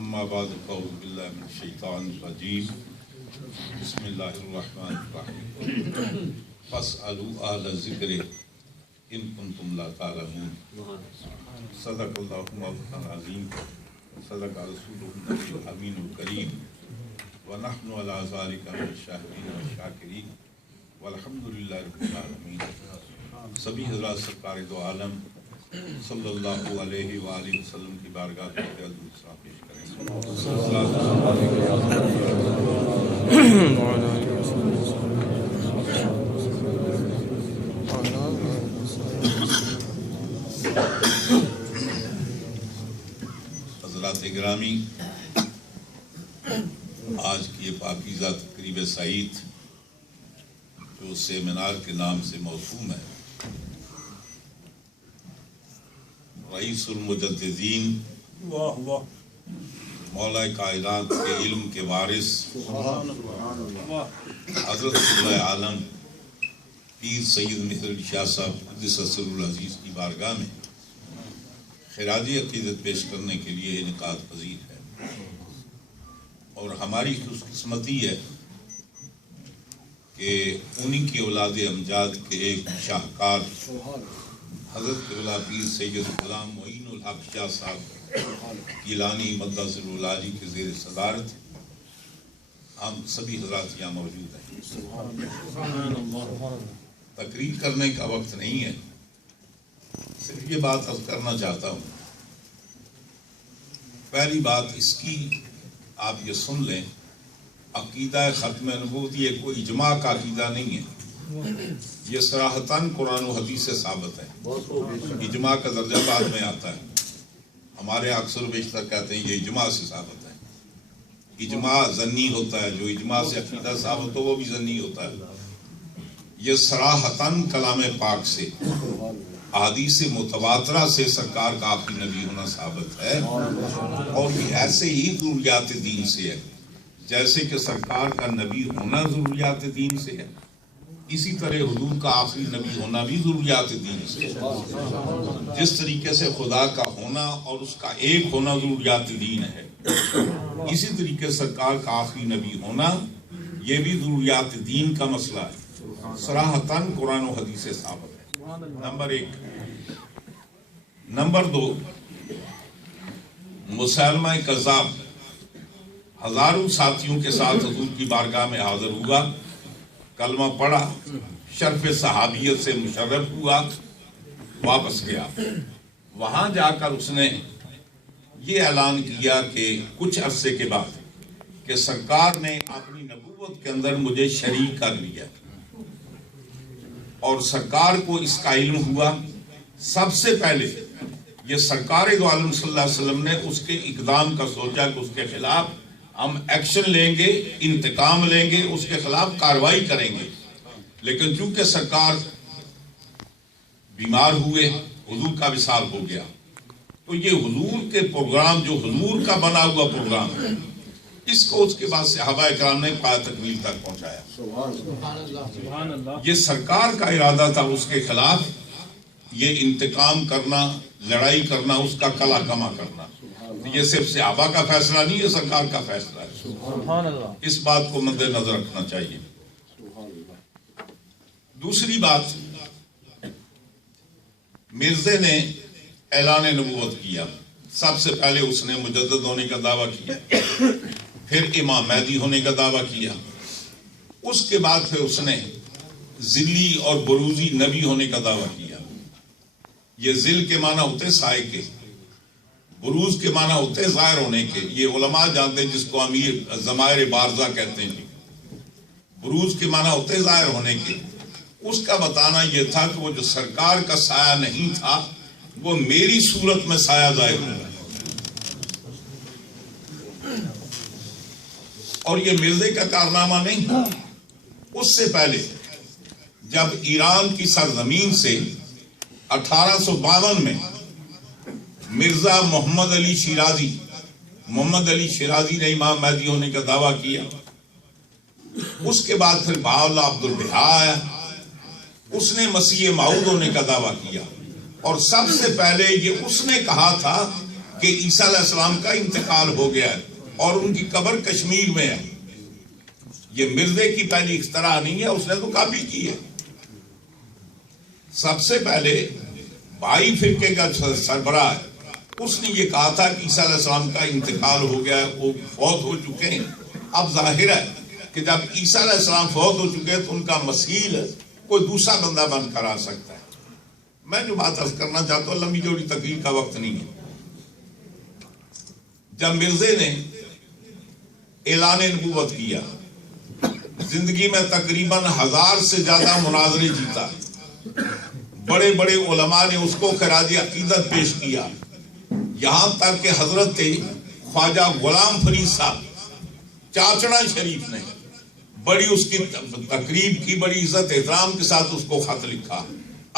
اما بعد فاعوذ باللہ من الشیطان الرجیم بسم اللہ الرحمن الرحیم فاسألوا اہل الذکر ان کنتم لا تعلمون صدق اللہ مولانا العظیم صدق رسولہ النبی الامین الکریم ونحن علی ذلک من الشاہدین والشاکرین والحمد للہ رب العالمین۔ سبھی حضرات سرکار دو عالم صلی اللہ علیہ وآلہ وسلم کی بارگاہ میں حضور صاحب پیش کریں۔ حضرات گرامی، آج کی یہ پاکیزہ تقریب سعید جو سیمینار کے نام سے موسوم ہے، رئیس المجددین مولا کائنات کے علم کے وارث حضرت صدر عالم پیر سید مہر علی شاہ صاحب قدس سرہ العزیز کی بارگاہ میں خراج عقیدت پیش کرنے کے لیے انعقاد پذیر ہے، اور ہماری خوش قسمتی ہے کہ انہی کی اولاد امجاد کے ایک شاہکار حضرت قبلہ پیر سید غلام معین الحق شاہ صاحب گیلانی مدہ سرہ العالی کے زیر صدارت ہم سبھی حضرات یہاں موجود ہیں۔ تقریر کرنے کا وقت نہیں ہے، صرف یہ بات عرض کرنا چاہتا ہوں۔ پہلی بات اس کی آپ یہ سن لیں، عقیدہ ختم نبوت یہ کوئی اجماع کا عقیدہ نہیں ہے، یہ صراحتاً قرآن و حدیث سے ثابت ہے۔ اجماع کا درجہ بعد میں آتا ہے، ہمارے اکثر و بیشتر کہتے ہیں یہ اجماع سے ثابت ہے۔ اجماع ظنی ہوتا ہے، جو اجماع سے عقیدہ ثابت ہو وہ بھی ظنی ہوتا ہے۔ یہ صراحتاً کلام پاک سے، احادیث متواترہ سے سرکار کا آخری نبی ہونا ثابت ہے، اور یہ ایسے ہی ضروریات دین سے ہے جیسے کہ سرکار کا نبی ہونا ضروریات دین سے ہے، اسی طرح حضور کا آخری نبی ہونا بھی ضروریات دین سے ہے۔ جس طریقے سے خدا کا ہونا اور اس کا ایک ہونا ضروریات دین ہے، اسی طریقے سرکار کا آخری نبی ہونا یہ بھی ضروریات دین کا مسئلہ ہے، صراحتاً قرآن و حدیث سے ثابت ہے۔ نمبر ایک۔ نمبر دو، مسلمہ کذاب ہزاروں ساتھیوں کے ساتھ حضور کی بارگاہ میں حاضر ہوا، کلمہ پڑھا، شرف صحابیت سے مشرف ہوا، واپس گیا۔ وہاں جا کر اس نے یہ اعلان کیا کہ کچھ عرصے کے بعد کہ سرکار نے اپنی نبوت کے اندر مجھے شریک کر لیا، اور سرکار کو اس کا علم ہوا۔ سب سے پہلے یہ سرکار دو عالم صلی اللہ علیہ وسلم نے اس کے اقدام کا سوچا کہ اس کے خلاف ہم ایکشن لیں گے، انتقام لیں گے، اس کے خلاف کارروائی کریں گے، لیکن چونکہ سرکار بیمار ہوئے، حضور کا وصال ہو گیا، تو یہ حضور کے پروگرام جو حضور کا بنا ہوا پروگرام ہے، اس کو اس کے بعد صحابہ کرام نے پایہ تکمیل تک پہنچایا۔ یہ سرکار کا ارادہ تھا اس کے خلاف یہ انتقام کرنا، لڑائی کرنا، اس کا کلا کما کرنا۔ یہ صرف صحابہ کا فیصلہ نہیں، یہ سرکار کا فیصلہ ہے۔ اس بات کو مد نظر رکھنا چاہیے۔ دوسری بات، مرزے نے اعلان نبوت کیا۔ سب سے پہلے اس نے مجدد ہونے کا دعویٰ کیا، پھر امام مہدی ہونے کا دعویٰ کیا، اس کے بعد پھر اس نے ذلی اور بروزی نبی ہونے کا دعویٰ کیا۔ یہ ذل کے معنی ہوتے سائے کے، بروز کے معنی ہوتے ظاہر ہونے کے، یہ علماء جانتے ہیں جس کو امیر ضمائر بارزہ کہتے ہیں۔ بروز کے معنی ہوتے ظاہر ہونے کے۔ اس کا بتانا یہ تھا کہ وہ جو سرکار کا سایہ نہیں تھا وہ میری صورت میں سایہ ظاہر ہوا، اور یہ مرزے کا کارنامہ نہیں۔ اس سے پہلے جب ایران کی سرزمین سے 1852 میں مرزا محمد علی شیرازی نے امام مہدی ہونے کا دعویٰ کیا، اس کے بعد پھر بہاء اللہ عبد البہا آیا، اس نے مسیح موعود ہونے کا دعویٰ کیا، اور سب سے پہلے یہ اس نے کہا تھا کہ عیسیٰ علیہ السلام کا انتقال ہو گیا ہے اور ان کی قبر کشمیر میں ہے. یہ مرزے کی پہلی اختراع نہیں ہے، اس نے تو کاپی کی ہے. سب سے پہلے بھائی فرقے کا سربراہ ہے، اس نے یہ کہا تھا کہ عیسیٰ علیہ السلام کا انتقال ہو گیا ہے، وہ فوت ہو چکے ہیں. اب ظاہر ہے کہ جب عیسیٰ علیہ السلام فوت ہو چکے ہیں تو ان کا مسیل کوئی دوسرا بندہ بن کر آ سکتا ہے. میں جو بات عرض کرنا چاہتا ہوں، لمبی چوڑی تقریر کا وقت نہیں ہے. جب مرزے نے اعلان نبوت کیا، زندگی میں تقریباً 1000 سے زیادہ مناظرے جیتا، بڑے بڑے علماء نے اس کو خراج عقیدت پیش کیا، یہاں تک کہ حضرت خواجہ غلام فرید صاحب چاچڑا شریف نے بڑی اس کی تقریب کی، بڑی عزت احترام کے ساتھ اس کو خط لکھا.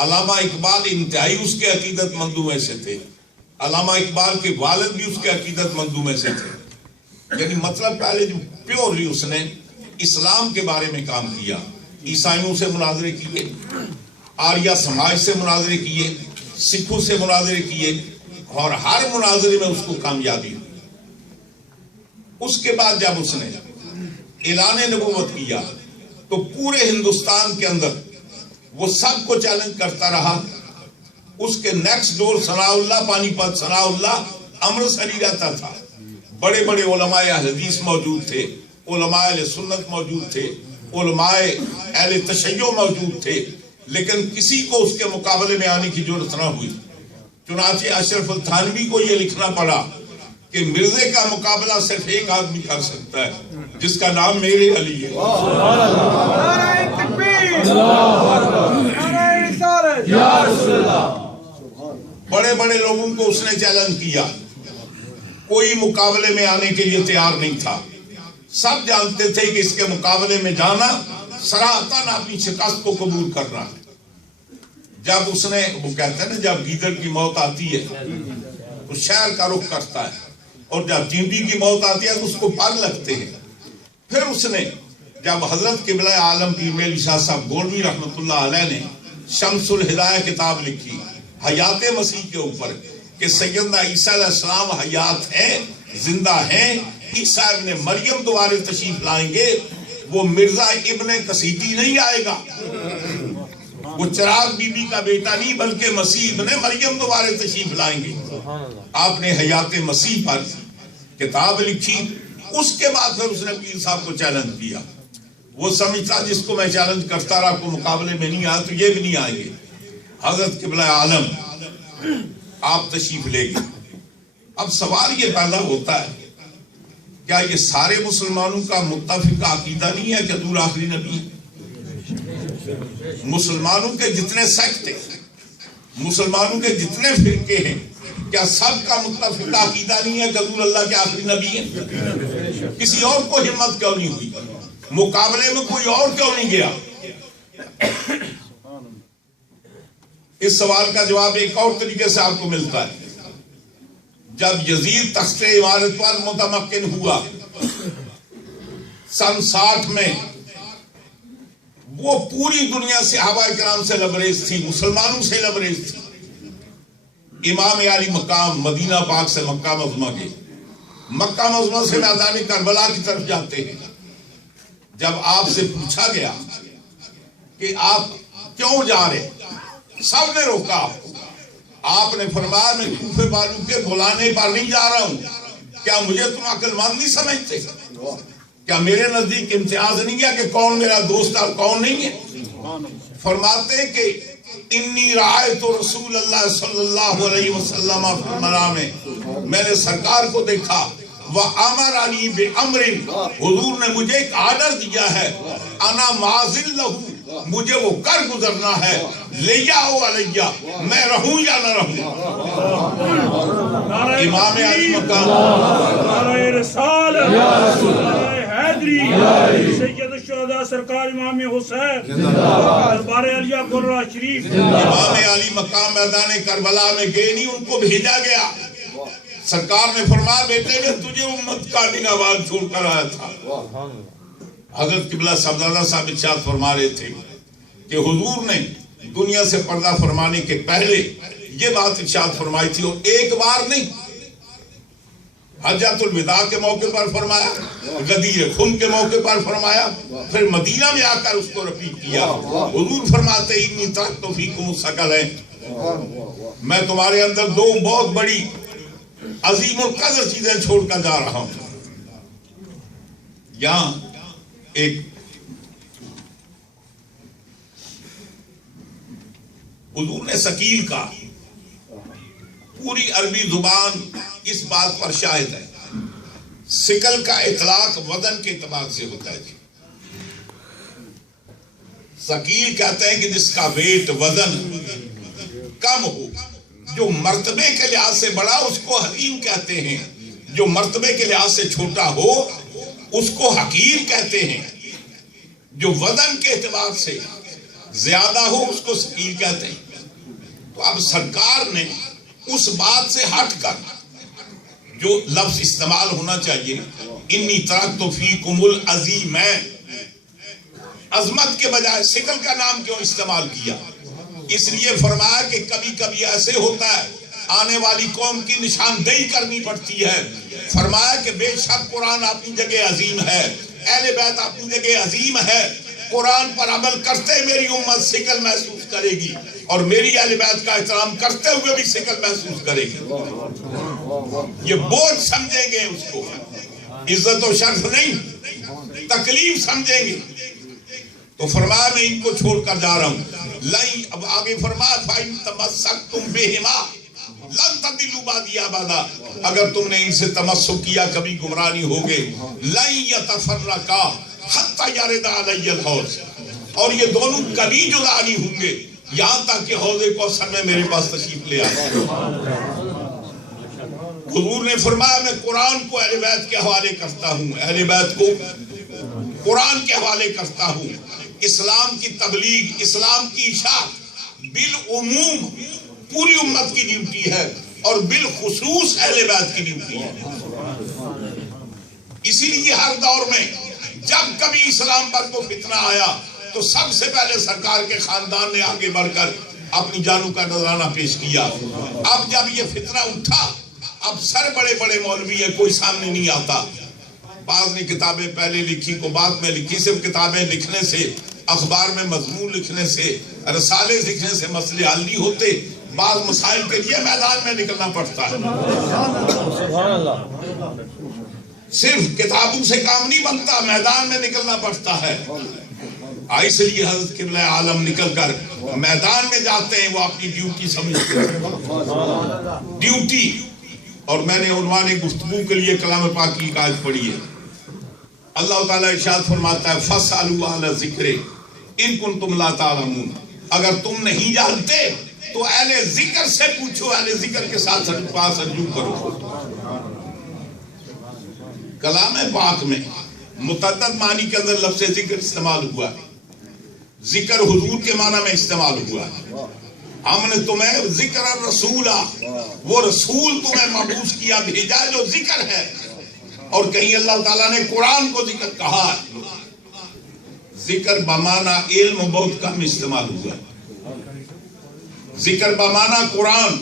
علامہ اقبال انتہائی اس کے عقیدت مندوں میں سے تھے، علامہ اقبال کے والد بھی اس کے عقیدت مندوں میں سے تھے. یعنی مطلب پہلے جو پیورلی اس نے اسلام کے بارے میں کام کیا، عیسائیوں سے مناظرے کیے، آریہ سماج سے مناظرے کیے، سکھوں سے مناظرے کیے، اور ہر مناظرے میں اس کو کامیابی ہوئی. اس کے بعد جب اس نے اعلان نبوت کیا تو پورے ہندوستان کے اندر وہ سب کو چیلنج کرتا رہا. اس کے نیکسٹ ڈور ثناء اللہ پانی پت، ثناء اللہ امرتسری رہتا تھا. بڑے بڑے علماء حدیث موجود تھے، علماء اہل سنت موجود تھے، علماء اہل تشیع موجود تھے، لیکن کسی کو اس کے مقابلے میں آنے کی ضرورت نہ ہوئی. چنانچہ اشرف التھانوی کو یہ لکھنا پڑا کہ مرزے کا مقابلہ صرف ایک آدمی کر سکتا ہے جس کا نام میرے علی ہے. بڑے بڑے لوگوں کو اس نے چیلنج کیا، کوئی مقابلے میں آنے کے لیے تیار نہیں تھا. سب جانتے تھے کہ اس کے مقابلے میں جانا صراحتاً اپنی شکست کو قبول کرنا ہے. جب اس نے، وہ کہتے ہیں نا جب گیدڑ کی موت آتی ہے تو شہر کا رخ کرتا ہے، اور جب چینٹی کی موت آتی ہے تو اس کو پر لگتے ہیں. پھر اس نے جب حضرت قبلہ عالم پیر میل شاہ صاحب گولوی رحمۃ اللہ علیہ نے شمس الہدایہ کتاب لکھی حیات مسیح کے اوپر کہ سیدنا عیسیٰ علیہ السلام حیات ہیں، زندہ ہیں، عیسیٰ ابن مریم دوبارے تشریف لائیں گے، وہ مرزا ابن کسیٹی نہیں آئے گا، وہ چراغ بی بی کا بیٹا نہیں بلکہ مسیح ابن مریم دوبارے تشریف لائیں گے. آپ نے حیات مسیح پر کتاب لکھی. اس کے بعد پھر اس نے پیر صاحب کو چیلنج کیا. وہ سمجھتا جس کو میں چیلنج کرتا رہا کو مقابلے میں نہیں آیا تو یہ بھی نہیں آئیں گے. حضرت قبلہ عالم آپ تشریف لے گئے. اب سوال یہ پیدا ہوتا ہے کیا یہ سارے مسلمانوں کا متفق عقیدہ نہیں ہے کہ حضور آخری نبی ہے؟ مسلمانوں کے جتنے سیکٹ ہیں، مسلمانوں کے جتنے فرقے ہیں، کیا سب کا متفق عقیدہ نہیں ہے کہ حضور اللہ کے آخری نبی ہیں؟ کسی اور کو ہمت کیوں نہیں ہوئی؟ مقابلے میں کوئی اور کیوں نہیں گیا؟ اس سوال کا جواب ایک اور طریقے سے آپ کو ملتا ہے. جب یزید تخت امارت پر متمکن ہوا سن 60 میں، وہ پوری دنیا صحابہ کرام سے لبریز تھی، مسلمانوں سے لبریز تھی. امام علی مقام مدینہ پاک سے مکہ معظمہ گئے، مکہ معظمہ سے میدان کربلا کی طرف جاتے ہیں. جب آپ سے پوچھا گیا کہ آپ کیوں جا رہے، سب نے روکا آپ کو. آپ نے فرمایا میں کوفے والوں کے بلانے پر نہیں جا رہا ہوں. کیا مجھے تم عقل مند نہیں سمجھتے؟ کیا میرے نزدیک امتیاز نہیں ہے کہ کون میرا دوست اور کون نہیں ہے؟ فرماتے ہیں کہ انی رأیت رسول اللہ صلی اللہ علیہ وسلم فی المنام، میں نے سرکار کو دیکھا، وَأَمَرَنِي بِأَمْرٍ، حضور نے مجھے ایک آرڈر دیا ہے، انا ماضل لہو، مجھے وہ کر گزرنا ہے، لیا او علیہ، میں رہوں یا نہ رہوں. امام علی مقام، نعرہ رسالت، نعرہ حیدری، سید الشہداء سرکار امام حسین، دربار علیہ قرہ شریف. امام علی مقام میدان کربلا میں گئے نہیں، ان کو بھیجا گیا. سرکار نے فرمایا بیٹے میں تجھے امت کا نگہبان چھوڑ کر آیا تھا. حضرت قبلہ صاحبزادہ صاحب ارشاد فرما رہے تھے کہ حضور نے دنیا سے پردہ فرمانے کے پہلے یہ بات ارشاد فرمائی تھی، اور ایک بار نہیں حجۃ الوداع کے موقع پر فرمایا، غدیر خم کے موقع پر فرمایا، پھر مدینہ میں آ کر اس کو رپیٹ کیا۔ حضور فرماتے ہیں انی ترکت فیکم الثقلین، میں تمہارے اندر دو بہت بڑی عظیم القدر چیزیں چھوڑ کر جا رہا ہوں۔ یہاں ایک حضور نے ثقیل کا، پوری عربی زبان اس بات پر شاہد ہے، ثقل کا اطلاق وزن کے اعتبار سے ہوتا ہے جی۔ ثقیل کہتے ہیں کہ جس کا ویٹ وزن کم ہو، جو مرتبے کے لحاظ سے بڑا اس کو حلیم کہتے ہیں، جو مرتبے کے لحاظ سے چھوٹا ہو اس کو حقیر کہتے ہیں، جو وزن کے اعتبار سے زیادہ ہو اس کو ثقیل کہتے ہیں۔ تو اب سرکار نے اس بات سے ہٹ کر جو لفظ استعمال ہونا چاہیے، انی ترکت فیکم العظیمین، عظمت کے بجائے ثقل کا نام کیوں استعمال کیا؟ اس لیے فرمایا کہ کبھی کبھی ایسے ہوتا ہے آنے والی قوم کی نشاندہی کرنی پڑتی ہے۔ فرمایا کہ بے شک قرآن اپنی جگہ عظیم ہے، اہل بیت اپنی جگہ عظیم ہے، قرآن پر عمل کرتے میری امت ثقل محسوس کرے گی، اور میری اہل بیت کا احترام کرتے ہوئے بھی ثقل محسوس کرے گی۔ یہ بوجھ سمجھیں گے، اس کو عزت و شرف نہیں، تکلیف سمجھیں گے۔ تو فرمایا میں ان کو چھوڑ کر جا رہا ہوں۔ لئی اب آگے فرمایا فَإِن تَمَسَّكْتُمْ بِهِمَا لَن تَضِلُّوا بَعْدِي أَبَدًا، اگر تم نے ان سے تمسک کیا کبھی گمراہ نہیں ہوگے۔ لَن يَتَفَرَّقَا حَتَّى يَرِدَ عَلَيَّ الْحَوْض، اور یہ دونوں کبھی جدا نہیں ہوں گے یہاں تک کہ حوض کوثر میں میرے پاس تشریف لے آئے۔ حضور نے فرمایا میں قرآن کو اہل بیت کے حوالے کرتا ہوں، اہل بیت کو قرآن کے حوالے کرتا ہوں۔ اسلام کی تبلیغ، اسلام کی اشاعت بالعموم پوری امت کی ڈیوٹی ہے، اور بالخصوص اہل بیت کی ڈیوٹی ہے۔ اسی لیے ہر دور میں جب کبھی اسلام پر کوئی فتنہ آیا تو سب سے پہلے سرکار کے خاندان نے آگے بڑھ کر اپنی جانوں کا نذرانہ پیش کیا۔ اب جب یہ فتنہ اٹھا، اب سر بڑے بڑے مولوی ہیں، کوئی سامنے نہیں آتا۔ بعض نے کتابیں پہلے لکھی کو بعد میں لکھی، صرف کتابیں لکھنے سے، اخبار میں مضمون لکھنے سے، رسالے لکھنے سے مسئلے حل نہیں ہوتے، بعض مسائل کے لیے میدان میں نکلنا پڑتا ہے۔ صرف کتابوں سے کام نہیں بنتا، میدان میں نکلنا پڑتا ہے۔ اس لیے حضرت قبلہ عالم نکل کر میدان میں جاتے ہیں، وہ اپنی ڈیوٹی سمجھتے ہیں، ڈیوٹی۔ اور میں نے عنوان گفتگو کے لیے کلام پاک کی آیت پڑھی ہے۔ اللہ تعالیٰ ارشاد فرماتا ہے فَاسْأَلُوا أَهْلَ الذِّكْرِ إِن كُنتُمْ لَا تَعْلَمُونَ، اگر تم نہیں جانتے تو اہل ذکر سے پوچھو، اہل ذکر کے ساتھ پاس رجوع کرو۔ کلام پاک میں متعدد معنی کے اندر لفظ ذکر استعمال ہوا ہے۔ ذکر حضور کے معنی میں استعمال ہوا ہے۔ ہم نے تمہیں ذکر الرسول، وہ رسول تمہیں مبعوث کیا، بھیجا جو ذکر ہے، اور کہیں اللہ تعالیٰ نے قرآن کو ذکر کہا ہے۔ ذکر بمعنی علم بہت کم استعمال ہوا ہے۔ ذکر بمعنی قرآن،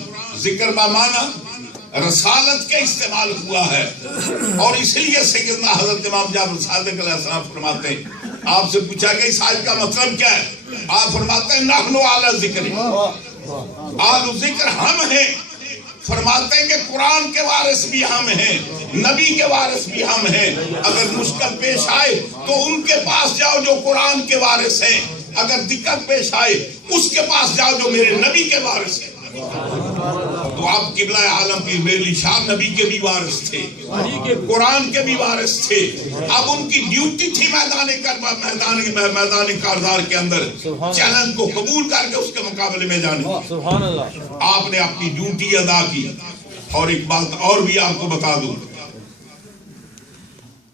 ذکر بمعنی رسالت کے استعمال ہوا ہے، اور اس لیے سیدنا حضرت امام جعفر صادق علیہ السلام فرماتے ہیں، آپ سے پوچھا کہ اس آیت کا مطلب کیا ہے؟ آپ فرماتے ہیں نحن اعلی ذکر، اہل ذکر ہم ہیں۔ فرماتے ہیں کہ قرآن کے وارث بھی ہم ہیں، نبی کے وارث بھی ہم ہیں۔ اگر مشکل پیش آئے تو ان کے پاس جاؤ جو قرآن کے وارث ہیں، اگر دقت پیش آئے اس کے پاس جاؤ جو میرے نبی کے وارث ہیں۔ تو آپ قبلہ عالم کی میری شان نبی کے بھی وارث تھے، قرآن کے بھی وارث تھے۔ اب ان کی ڈیوٹی تھی میدان کارزار کے اندر چیلنج کو قبول کر کے اس کے مقابلے میں جانے۔ آپ نے اپنی ڈیوٹی ادا کی۔ اور ایک بات اور بھی آپ کو بتا دوں،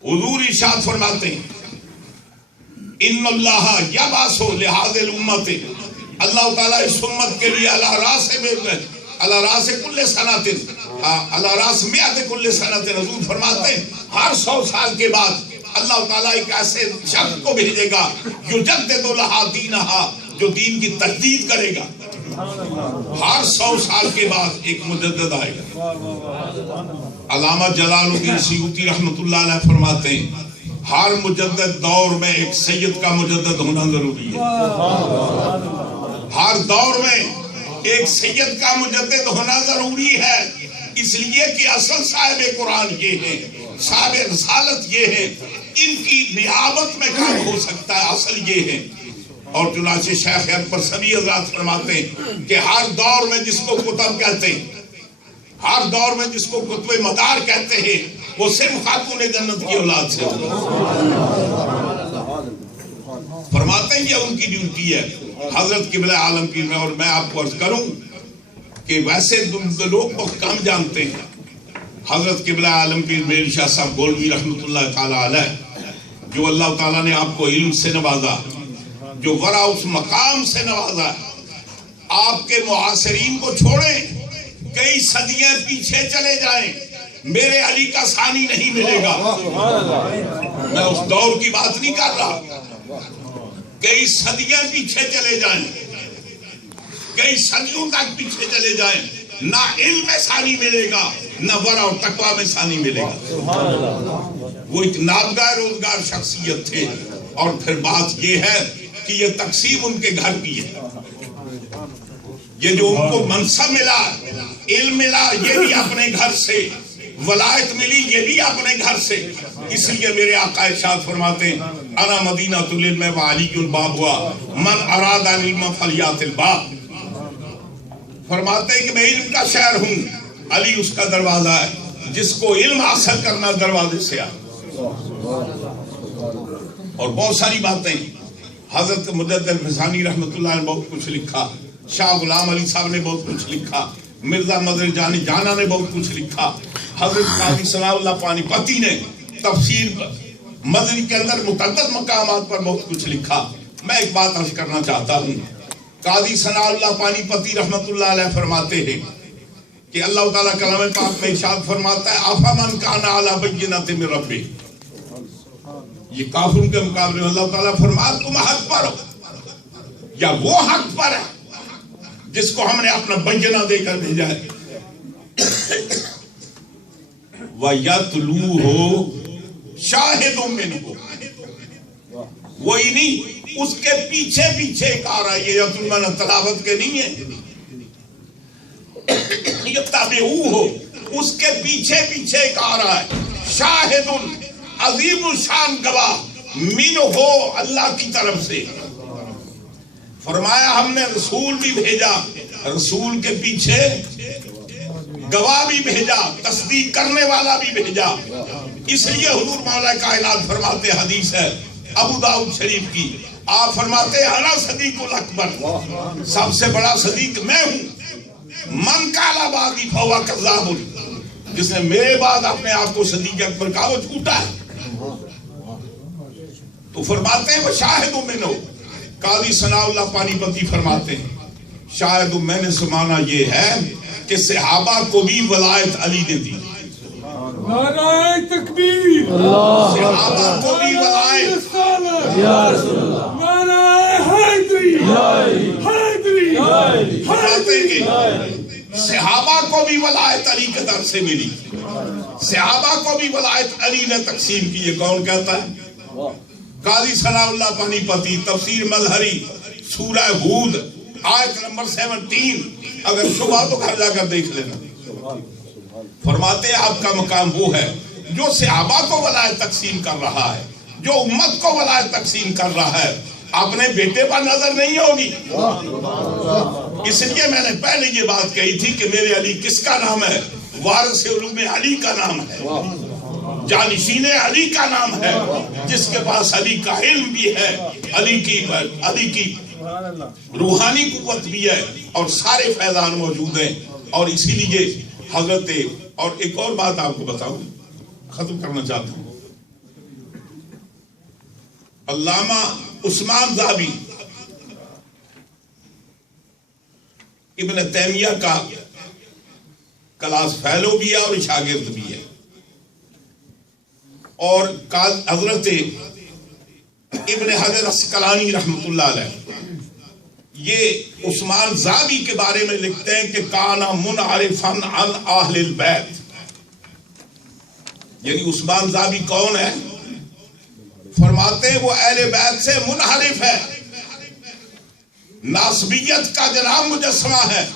حضور ارشاد فرماتے ہیں ان اللہ یبعث لہذه الامت، اللہ تعالیٰ اس امت کے لیے علی راس کل سنۃ، علی راس مئۃ کل سنۃ، حضور فرماتے ہیں ہر 100 سال کے بعد اللہ تعالیٰ ایک ایسے شخص کو بھیجے گا یجدد لہا دینہا، جو دین کی تجدید کرے گا۔ ہر 100 سال کے بعد ایک مجدد آئے گا. علامہ جلال الدین سیوطی رحمۃ اللہ علیہ فرماتے ہیں ہر مجدد دور میں ایک سید کا مجدد ہونا ضروری ہے. ہر دور میں ایک سید کا مجدد ہونا ضروری ہے، اس لیے کہ اصل صاحب قرآن یہ ہیں، صاحب رسالت یہ ہیں، ان کی نیابت میں کام ہو سکتا ہے، اصل یہ ہیں. اور چنانچہ شیخ اکبر سبی حضرات فرماتے ہیں کہ ہر دور میں جس کو کتب کہتے ہیں، ہر دور میں جس کو کتب مدار کہتے ہیں، وہ صرف خاتون جنت کی اولاد سے فرماتے ہیں یہ ان کی ڈیوٹی ہے. حضرت قبلہ عالم کی میں، اور میں آپ کو عرض کروں کہ ویسے لوگ بہت کم جانتے ہیں حضرت قبلہ عالم کی میل شاہ صاحب گولوی رحمۃ اللہ تعالیٰ علیہ، جو اللہ تعالیٰ نے آپ کو علم سے نوازا، جو ورا اس مقام سے نوازا. آپ کے معاصرین کو چھوڑیں، کئی صدیاں پیچھے چلے جائیں، میرے علی کا ثانی نہیں ملے گا. میں اس دور کی بات نہیں کر رہا، کئی صدیاں پیچھے چلے جائیں، کئی صدیوں تک پیچھے چلے جائیں، نہ علم میں ثانی ملے گا، نہ ورع و تقوی میں ثانی ملے گا. وہ ایک نابغہ روزگار شخصیت تھے. اور پھر بات یہ ہے کہ یہ تقسیم ان کے گھر کی ہے. یہ جو ان کو منصب ملا، علم ملا، یہ بھی اپنے گھر سے، ولایت ملی یہ بھی اپنے گھر سے. اس لیے میرے آقا ارشاد فرماتے ہیں انا مدینہ العلم و علی الباب ہوا من اراد العلم فلیات الباب. فرماتے ہیں کہ میں علم کا شہر ہوں، علی اس کا دروازہ ہے، جس کو علم حاصل کرنا دروازے سے آ. اور بہت ساری باتیں حضرت مجدد فسانی رحمۃ اللہ نے بہت کچھ لکھا، شاہ غلام علی صاحب نے بہت کچھ لکھا، مرزا مدر جانی جانا نے بہت کچھ لکھا، حضرت قاضی ثناء اللہ پانی پتی نے تفسیر مدنی کے اندر متعدد مقامات پر بہت کچھ لکھا. میں ایک بات عرض کرنا چاہتا ہوں، قاضی ثناء اللہ پانی پتی رحمۃ اللہ علیہ فرماتے ہیں کہ اللہ تعالیٰ کلام پاک میں ارشاد فرماتا ہے افمن کان علی بینۃ من ربہ. یہ کافروں کے مقابلے میں اللہ تعالیٰ فرماتا تم حق پر ہو، یا وہ حق پر ہے جس کو ہم نے اپنا بینہ دے کر بھیجا ہے. وَيَتْلُوهُ شَاهِدٌ مِّنْهُ، وہی نہیں، اس کے پیچھے پیچھے ایک آ رہا ہے. یہ یتلون تلاوت کے نہیں ہے، یتبعوہ، اس کے پیچھے پیچھے ایک آ رہا ہے. شاہد عظیم الشان گواہ، منہ اللہ کی طرف سے. فرمایا ہم نے رسول بھی بھیجا، رسول کے پیچھے گواہ بھی بھیجا، تصدیق کرنے والا بھی بھیجا. اس لیے حضور مولا کائنات فرماتے، حدیث ہے ابو داؤد شریف کی، آپ فرماتے ہیں انا صدیق الاکبر، سب سے بڑا صدیق میں ہوں. من قال بعدی فہو کذاب، جس نے میرے بعد اپنے آپ کو صدیق اکبر کہا وہ جھوٹا ہے. تو فرماتے ہیں وہ شاہد منہ. قاضی ثناء اللہ پانی پتی فرماتے ہیں شاید میں نے زمانہ یہ ہے کہ صحابہ کو بھی ولایت علی نے دی. نعرہ تکبیر، صحابہ کو بھی ولایت، نعرہ حیدری، حیدری، فرماتے ہیں کہ صحابہ کو بھی ولایت علی کے در سے ملی، صحابہ کو بھی ولایت علی نے تقسیم کی. یہ کون کہتا ہے؟ قاضی ثناء اللہ پانی پتی، تفسیر مظہری، سورہ ہود آیت نمبر 17. اگر شبہ تو گھر جا کر دیکھ لینا. فرماتے ہیں آپ کا مقام وہ ہے جو صحابہ کو ولایت تقسیم کر رہا ہے، جو امت کو ولایت تقسیم کر رہا ہے، اپنے بیٹے پر نظر نہیں ہوگی. اس لیے میں نے پہلے یہ بات کہی تھی کہ میرے علی کس کا نام ہے؟ وارث علوم علی کا نام ہے، جانشین علی کا نام ہے، جس کے پاس علی کا علم بھی ہے، علی کی روحانی قوت بھی ہے، اور سارے فیضان موجود ہیں. اور اسی لیے حضرت، اور ایک اور بات آپ کو بتاؤں، ختم کرنا چاہتا ہوں. علامہ عثمان ذہبی ابن تیمیہ کا کلاس فیلو بھی ہے اور شاگرد بھی ہے. اور حضرت ابن حجر عسقلانی رحمۃ اللہ علیہ یہ عثمان زابی کے بارے میں لکھتے ہیں کہ کانا منعرفا عن اہل البیت، یعنی عثمان زابی کون ہے؟ فرماتے ہیں وہ اہل بیت سے منحرف ہے، ناسبیت کا جناب مجسمہ ہے۔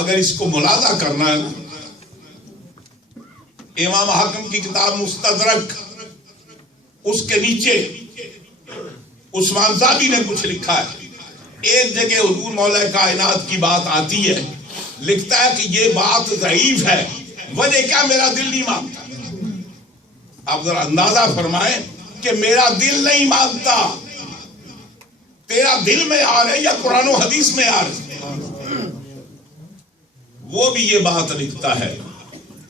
اگر اس کو ملاحظہ کرنا ہے نا، امام حاکم کی کتاب مستدرک، اس کے نیچے عثمان زابی نے کچھ لکھا ہے۔ ایک جگہ حضور مولا کائنات کی بات آتی ہے، لکھتا ہے کہ یہ بات ضعیف ہے، وجہ کیا؟ میرا دل نہیں مانتا۔ آپ ذرا اندازہ فرمائیں کہ میرا دل نہیں مانتا، تیرا دل میں آ رہے یا قرآن و حدیث میں آ رہے؟ وہ بھی یہ بات لکھتا ہے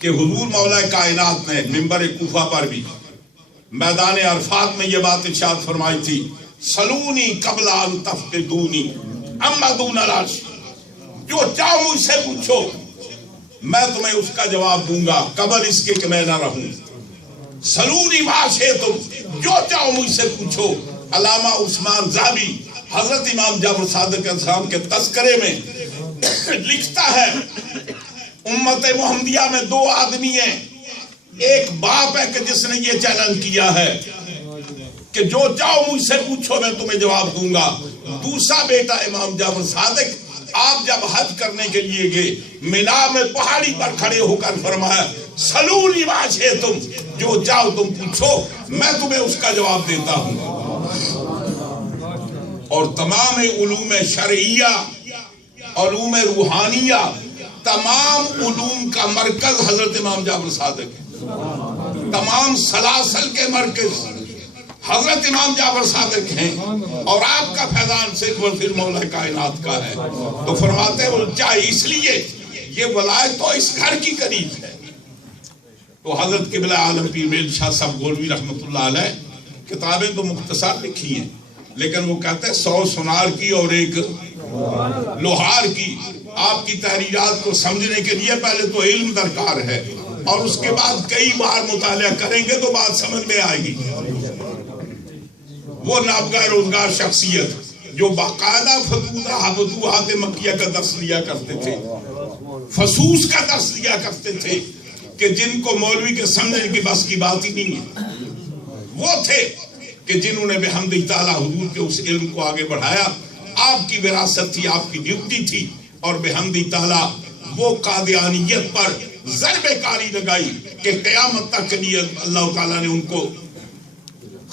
کہ حضور مولا کائنات نے منبر کوفہ پر بھی میدان عرفات میں یہ بات ارشاد فرمائی تھی، سلونی قبل ان تفقدونی اما دون العرش، جو چاہو مجھ سے پوچھو میں تمہیں اس کا جواب دوں گا قبل اس کے کہ میں نہ رہوں۔ سلونی ما شئتم، جو چاہو مجھ سے پوچھو۔ علامہ عثمان زابی حضرت امام جعفر صادق السلام کے تذکرے میں لکھتا ہے، امت محمدیہ میں دو آدمی ہیں، ایک باپ ہے کہ جس نے یہ چیلنج کیا ہے کہ جو چاہو مجھ سے پوچھو میں تمہیں جواب دوں گا۔ دوسرا بیٹا امام جعفر صادق، آپ جب حج کرنے کے لیے گئے، مینا میں پہاڑی پر کھڑے ہو کر فرمایا، سلونی ما شئتم، جو چاہو تم پوچھو میں تمہیں اس کا جواب دیتا ہوں۔ اور تمام علوم شرعیہ، علوم روحانیہ، تمام علوم کا مرکز حضرت امام جعفر صادق ہے، تمام سلاسل کے مرکز حضرت امام جعفر صادق ہیں، اور آپ کا فیضان صرف اور صرف مولا کائنات کا ہے۔ تو فرماتے ہیں چاہے اس لیے یہ ولایت تو اس گھر کی قریب ہے۔ تو حضرت قبلہ عالم پیر میل شاہ صاحب گولوی رحمۃ اللہ علیہ کتابیں تو مختصر لکھی ہیں، لیکن وہ کہتے ہیں 100 سونار کی اور ایک لوہار کی۔ آپ کی تحریرات کو سمجھنے کے لیے پہلے تو علم درکار ہے، اور اس کے بعد کئی بار مطالعہ کریں گے تو بات سمجھ میں آئے گی۔ وہ نابغہ روزگار شخصیت جو باقاعدہ فتوحات مکیہ کا درس لیا کرتے تھے، فصوص کا درس لیا کرتے تھے، کہ جن کو مولوی کے سمجھنے کی بس کی بات ہی نہیں ہے، وہ تھے کہ جنہوں نے بحمد تعالیٰ حضور کے اس علم کو آگے بڑھایا۔ آپ کی وراثت تھی، آپ کی ڈیوٹی تھی، اور بحمد تعالیٰ وہ قادیانیت پر ضرب کاری لگائی کہ قیامت تک کے لیے اللہ تعالیٰ نے ان کو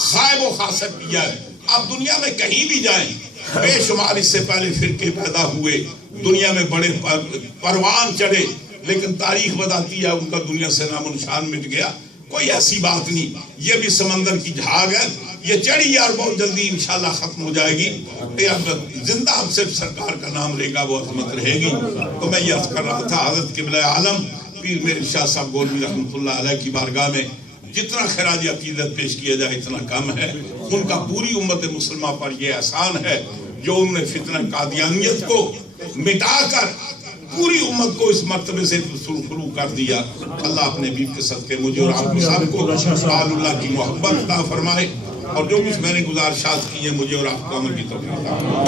غائب و خاسر کیا ہے۔ آپ دنیا میں کہیں بھی جائیں، بے شمار اس سے پہلے فرقے پیدا ہوئے، دنیا میں بڑے پروان چڑھے، لیکن تاریخ بتاتی ہے ان کا دنیا سے نام و نشان مٹ گیا۔ کوئی ایسی بات نہیں، یہ بھی سمندر کی جھاگ ہے، یہ چڑھی اور بہت جلدی انشاءاللہ ختم ہو جائے گی۔ زندہ اب صرف سرکار کا نام لے گا، وہ عظمت رہے گی۔ تو میں یہ عرض کر رہا تھا، حضرت قبلہ عالم پیر میرے شاہ صاحب گولوی رحمۃ اللہ علیہ کی بارگاہ میں جتنا خراج عقیدت پیش کیا جائے اتنا کم ہے۔ ان کا پوری امت مسلمہ پر یہ احسان ہے جو انہوں نے فتنہ قادیانیت کو مٹا کر پوری امت کو اس مرتبے سے شروع کر دیا۔ اللہ اپنے بیب کے صدقے مجھے اور آپ سب کو آل اللہ کی محبت عطا فرمائے، اور جو کچھ میں نے گزارشات کی ہیں مجھے اور آپ کو عمل کی توفیق عطا فرمائے۔